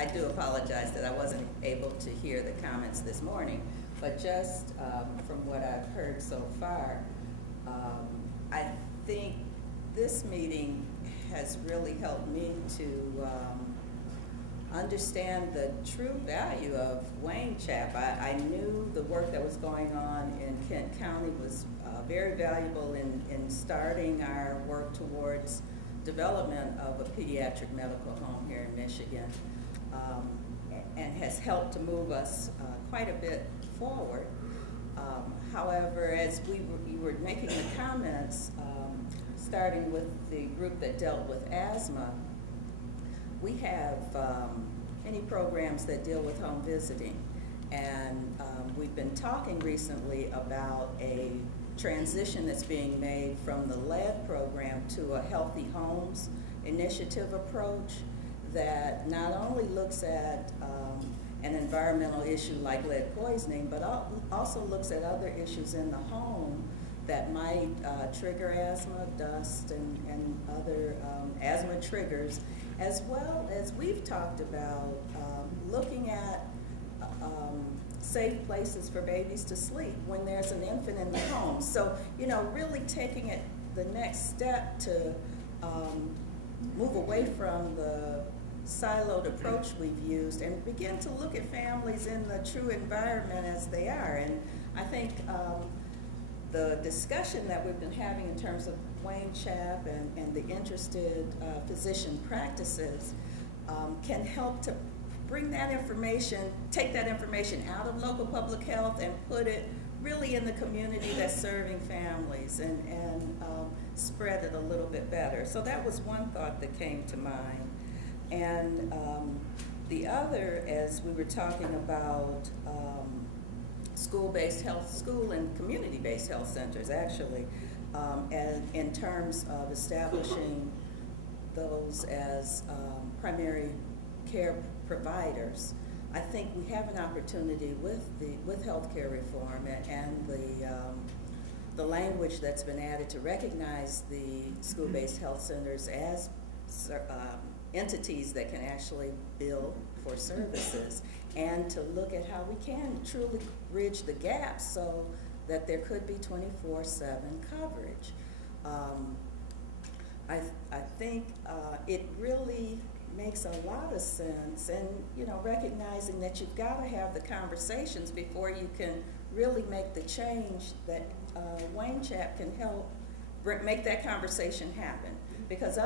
I do apologize that I wasn't able to hear the comments this morning, but just from what I've heard so far, I think this meeting has really helped me to understand the true value of WCHAP. I knew the work that was going on in Kent County was very valuable in starting our work towards development of a pediatric medical home here in Michigan, and has helped to move us quite a bit forward. However, as you were making the comments, starting with the group that dealt with asthma, we have many programs that deal with home visiting, and we've been talking recently about a transition that's being made from the lead program to a healthy homes initiative approach that not only looks at an environmental issue like lead poisoning, but also looks at other issues in the home that might trigger asthma, dust, and other asthma triggers, as well as we've talked about looking at safe places for babies to sleep when there's an infant in the home. So, you know, really taking it the next step to move away from the siloed approach we've used and begin to look at families in the true environment as they are. And I think the discussion that we've been having in terms of WCHAP and the interested physician practices can help to bring that information, take that information out of local public health and put it really in the community that's serving families and spread it a little bit better. So that was one thought that came to mind. And the other, as we were talking about school-based health, school and community-based health centers actually, and in terms of establishing those as primary care providers, I think we have an opportunity with healthcare reform and the language that's been added to recognize the school-based health centers as entities that can actually bill for services, and to look at how we can truly bridge the gap so that there could be 24/7 coverage. I think it really makes a lot of sense, and you know, recognizing that you've got to have the conversations before you can really make the change that WCHAP can help make that conversation happen. Because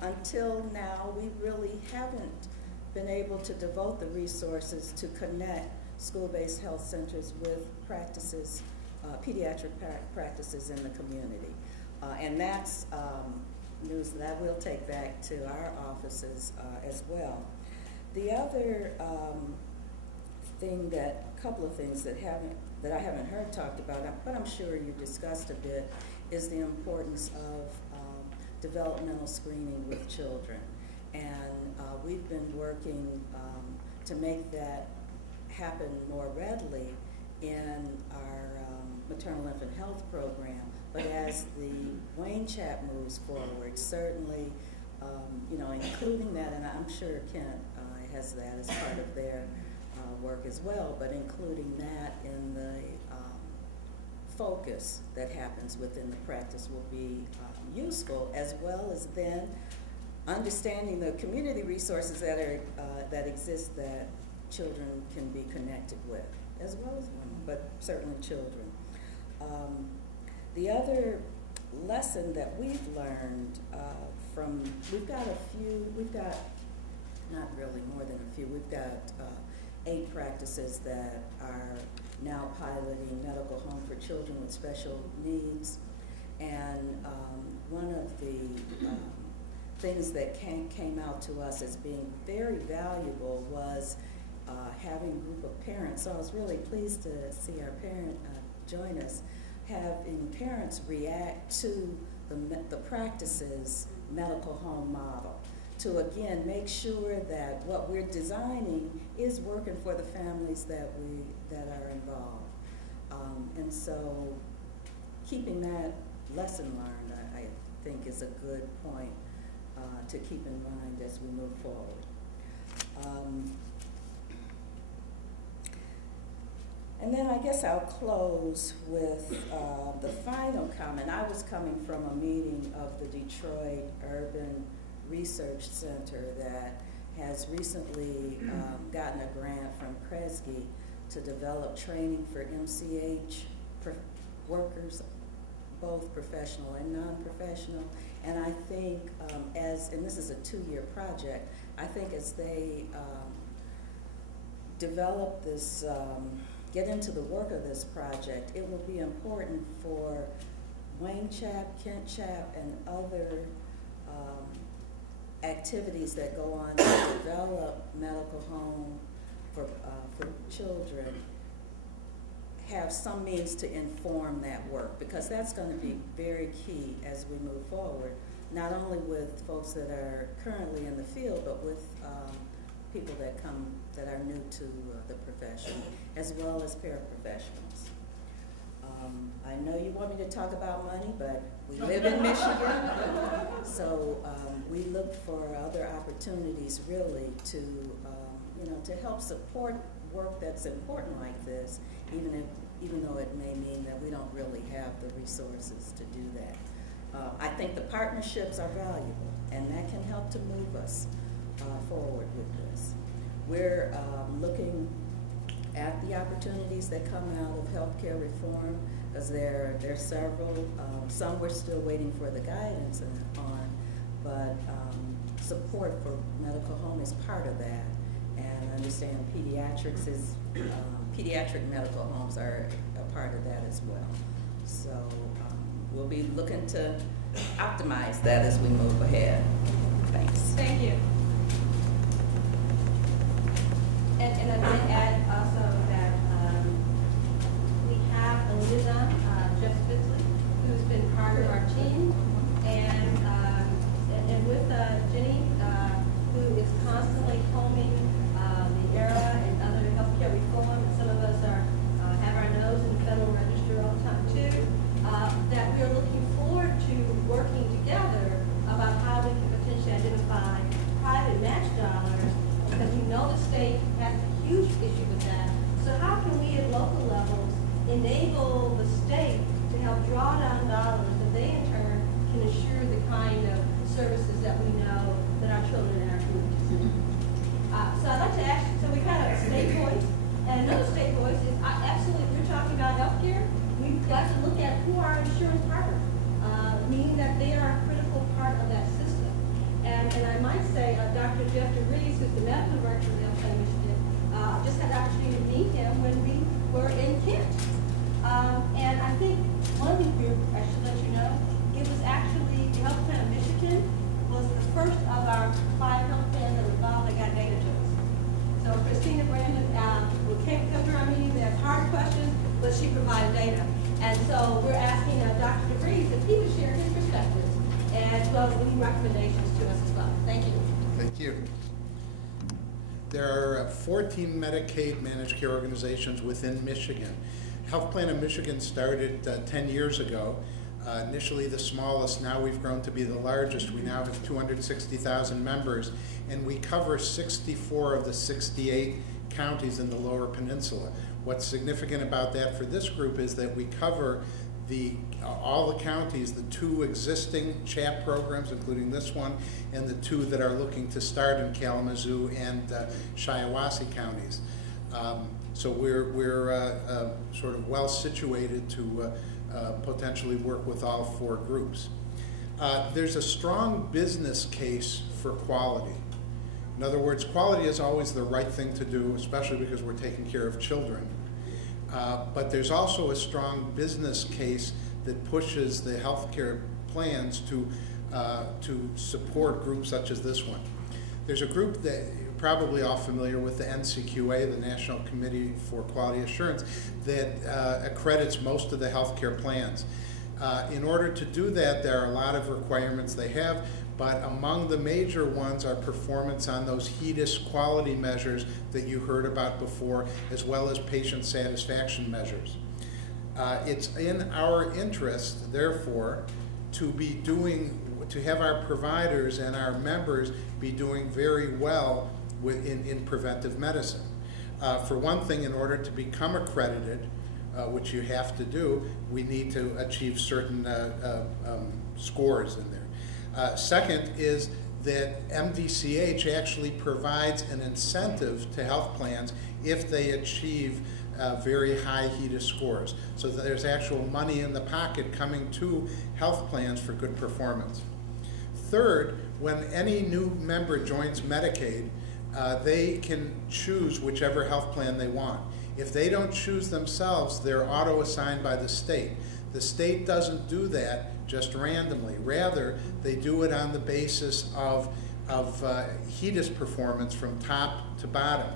until now, we really haven't been able to devote the resources to connect school-based health centers with practices, pediatric practices in the community. And that's news that I will take back to our offices as well. The other thing couple of things that I haven't heard talked about, but I'm sure you discussed a bit, is the importance of developmental screening with children. And we've been working to make that happen more readily in our maternal infant health program. But as the WCHAP moves forward, certainly, you know, including that, and I'm sure Kent has that as part of their work as well, but including that in the focus that happens within the practice will be useful, as well as then understanding the community resources that are that exist that children can be connected with, as well as women, but certainly children. The other lesson that we've learned we've got not really more than a few, we've got 8 practices that are now piloting medical home for children with special needs. And one of the things that came out to us as being very valuable was having a group of parents. So I was really pleased to see our parent join us, having parents react to the practices medical home model, to again make sure that what we're designing is working for the families that are involved. And so keeping that lesson learned, I think, is a good point to keep in mind as we move forward. And then I guess I'll close with the final comment. I was coming from a meeting of the Detroit Urban Research Center that has recently gotten a grant from Kresge to develop training for MCH workers, both professional and non-professional. And I think and this is a 2-year project, I think as they develop this, get into the work of this project, it will be important for WCHAP, KentChap, and other activities that go on to develop medical home for children, have some means to inform that work, because that's going to be very key as we move forward, not only with folks that are currently in the field, but with people that are new to the profession, as well as paraprofessionals. I know you want me to talk about money, but we live in Michigan, so we look for other opportunities really to, to help support work that's important like this, even though it may mean that we don't really have the resources to do that. I think the partnerships are valuable, and that can help to move us forward with this. We're looking at the opportunities that come out of healthcare reform, because there are several. Some we're still waiting for the guidance on, but support for medical home is part of that. And I understand pediatric medical homes are a part of that as well. So we'll be looking to optimize that as we move ahead. Thanks. Thank you. And I might add also that we have a liaison, Jeff Spitzley, who's been part of our team, and with Jenny, who is constantly combing the era and other healthcare reform, and some of us have our nose in the Federal Register all the time too, that we're looking forward to working together about how we can potentially identify private match dollars, because we know the state has a huge issue with that. So how can we at local levels enable the state to help draw down dollars that they in turn can assure the kind of services that we know that our children in our communities need. So I'd like to ask, so we kind of state voice, and another state voice is absolutely, if you're talking about healthcare, we've got to look at who are our insurance partners, meaning that they are a critical part of that system. And I might say Dr. Dept, who's the medical director of Health Plan Michigan, just had the opportunity to meet him when we were in Kent. And I think one thing I should let you know, it was actually the Health Plan of Michigan was the first of our 5 health plans that involved that got data to us. So Christina Brandon came to our meeting, they asked hard questions, but she provided data. And so we're asking Dr. DeVries if he would share his perspectives, as well as any recommendations to us as well. Thank you. Thank you. There are 14 Medicaid managed care organizations within Michigan. Health Plan of Michigan started 10 years ago. Initially the smallest, now we've grown to be the largest. We now have 260,000 members, and we cover 64 of the 68 counties in the Lower Peninsula. What's significant about that for this group is that we cover all the counties, the 2 existing CHAP programs, including this one, and the 2 that are looking to start in Kalamazoo and Shiawassee counties. So we're sort of well situated to potentially work with all 4 groups. There's a strong business case for quality. In other words, quality is always the right thing to do, especially because we're taking care of children. But there's also a strong business case that pushes the healthcare plans to support groups such as this one. There's a group that you're probably all familiar with, the NCQA, the National Committee for Quality Assurance, that accredits most of the healthcare plans. In order to do that, there are a lot of requirements they have, but among the major ones are performance on those HEDIS quality measures that you heard about before, as well as patient satisfaction measures. It's in our interest, therefore, to have our providers and our members be doing very well in preventive medicine. For one thing, in order to become accredited, which you have to do, we need to achieve certain scores in there. Second is that MDCH actually provides an incentive to health plans if they achieve very high HEDIS scores. So that there's actual money in the pocket coming to health plans for good performance. Third, when any new member joins Medicaid, they can choose whichever health plan they want. If they don't choose themselves, they're auto-assigned by the state. The state doesn't do that just randomly. Rather, they do it on the basis of HEDIS performance from top to bottom.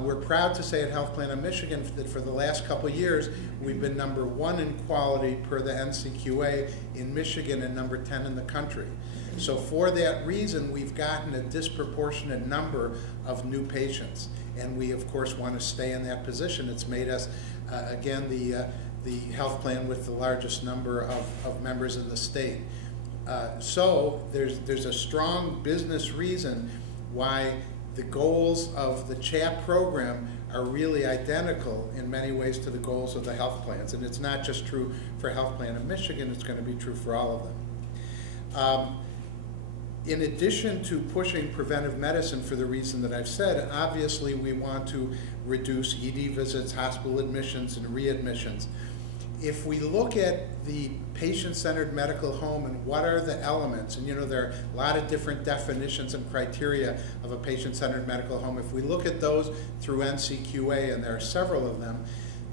We're proud to say at Health Plan of Michigan that for the last couple of years, we've been #1 in quality per the NCQA in Michigan and #10 in the country. So for that reason, we've gotten a disproportionate number of new patients. And we, of course, want to stay in that position. It's made us, again, the health plan with the largest number of members in the state. So there's a strong business reason why the goals of the CHAP program are really identical in many ways to the goals of the health plans. And it's not just true for Health Plan of Michigan, it's going to be true for all of them. In addition to pushing preventive medicine for the reason that I've said, obviously we want to reduce ED visits, hospital admissions, and readmissions. If we look at the patient-centered medical home and what are the elements, and you know there are a lot of different definitions and criteria of a patient-centered medical home. If we look at those through NCQA, and there are several of them,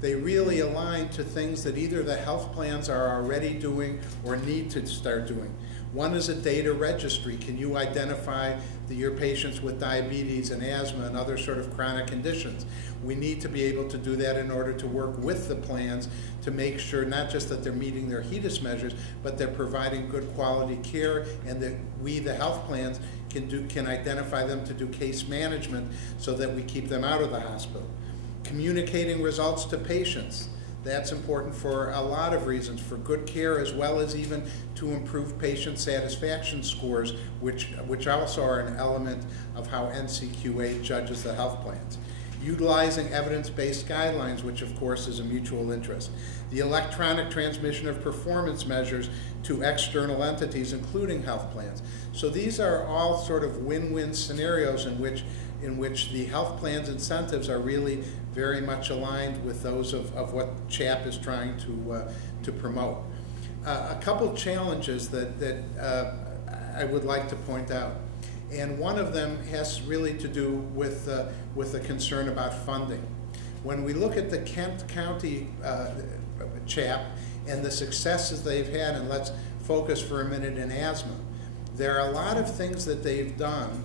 they really align to things that either the health plans are already doing or need to start doing. One is a data registry. Can you identify your patients with diabetes and asthma and other sort of chronic conditions? We need to be able to do that in order to work with the plans to make sure not just that they're meeting their HEDIS measures, but they're providing good quality care, and that we, the health plans, can identify them to do case management so that we keep them out of the hospital. Communicating results to patients. That's important for a lot of reasons, for good care as well as even to improve patient satisfaction scores, which also are an element of how NCQA judges the health plans. Utilizing evidence-based guidelines, which of course is a mutual interest. The electronic transmission of performance measures to external entities, including health plans. So these are all sort of win-win scenarios in which the health plan's incentives are really very much aligned with those of what CHAP is trying to promote. A couple challenges that I would like to point out, and one of them has really to do with the concern about funding. When we look at the Kent County CHAP and the successes they've had, and let's focus for a minute in asthma, there are a lot of things that they've done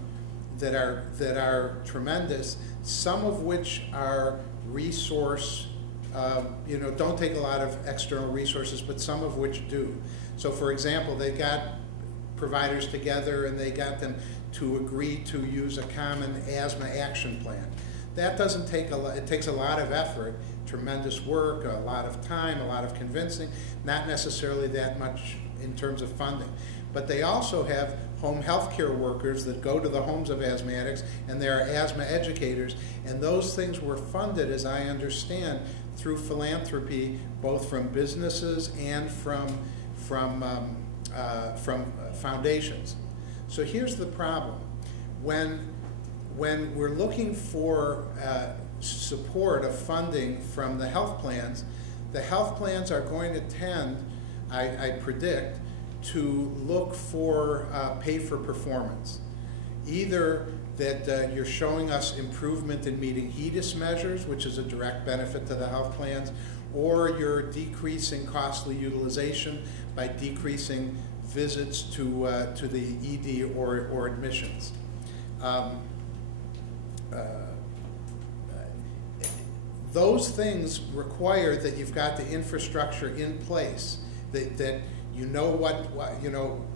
that are tremendous, some of which are resource, don't take a lot of external resources, but some of which do. So for example, they got providers together and they got them to agree to use a common asthma action plan. That doesn't take a lot, it takes a lot of effort, tremendous work, a lot of time, a lot of convincing, not necessarily that much in terms of funding. But they also have home health care workers that go to the homes of asthmatics, and there are asthma educators, and those things were funded, as I understand, through philanthropy, both from businesses and from foundations. So here's the problem. When we're looking for support of funding from the health plans are going to tend, I predict, to look for pay for performance. Either that you're showing us improvement in meeting HEDIS measures, which is a direct benefit to the health plans, or you're decreasing costly utilization by decreasing visits to the ED or admissions. Those things require that you've got the infrastructure in place, that you know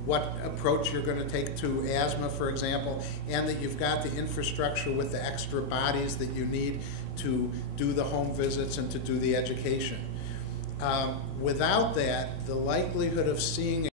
what approach you're going to take to asthma, for example, and that you've got the infrastructure with the extra bodies that you need to do the home visits and to do the education. Without that, the likelihood of seeing